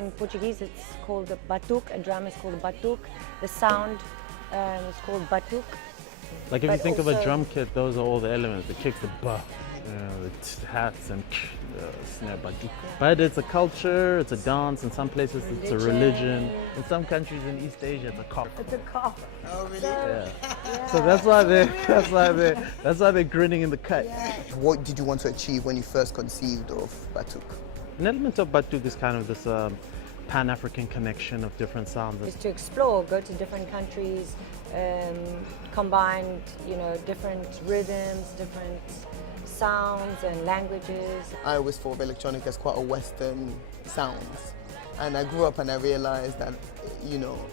in Portuguese it's called a Batuk, a drum is called Batuk, the sound is called Batuk. Like if you But think of a also- drum kit, those are all the elements, the kick, the ba, the hats and snare, batuk. But it's a culture, it's a dance, in some places it's a religion, in some countries in East Asia it's a cough. It's a cough. Oh, really? Yeah. So that's why they're grinning in the cut. What did you want to achieve when you first conceived of Batuk? An element of Batuk is kind of this Pan-African connection of different sounds. Is to explore, go to different countries, combine, different rhythms, different sounds and languages. I always thought of electronic as quite a Western sounds. And I grew up and I realized that,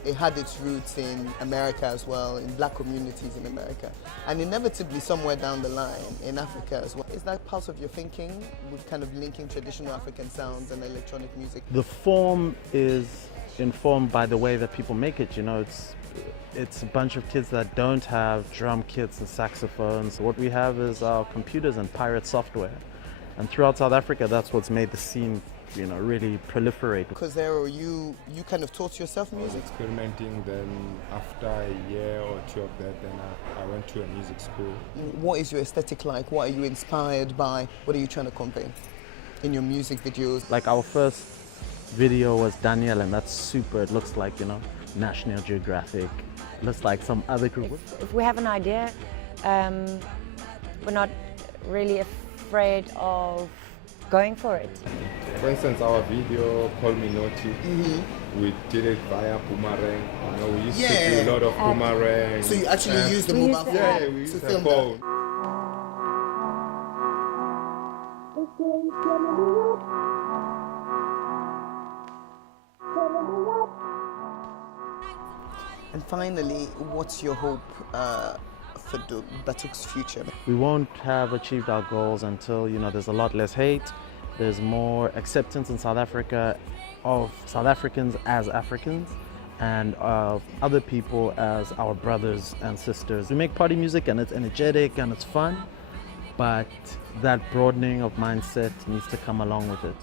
it had its roots in America as well, in black communities in America. And inevitably somewhere down the line in Africa as well. Is that part of your thinking with kind of linking traditional African sounds and electronic music? The form is informed by the way that people make it, it's a bunch of kids that don't have drum kits and saxophones. What we have is our computers and pirate software. And throughout South Africa, that's what's made the scene, really proliferate. Because there, you kind of taught yourself music? Experimenting, then after a year or two of that, then I went to a music school. What is your aesthetic like? What are you inspired by? What are you trying to convey in your music videos? Like our first video was Daniel, and that's super. It looks like, National Geographic. It looks like some other group. If we have an idea, we're not really afraid of going for it. For instance, our video, Call Me Naughty, we did it via Boomerang. We used to do a lot of Boomerang. So you actually use the mobile phone Yeah, we to used the film phone. And finally, what's your hope for Batuk's future? We won't have achieved our goals until, there's a lot less hate, there's more acceptance in South Africa of South Africans as Africans and of other people as our brothers and sisters. We make party music and it's energetic and it's fun, but that broadening of mindset needs to come along with it.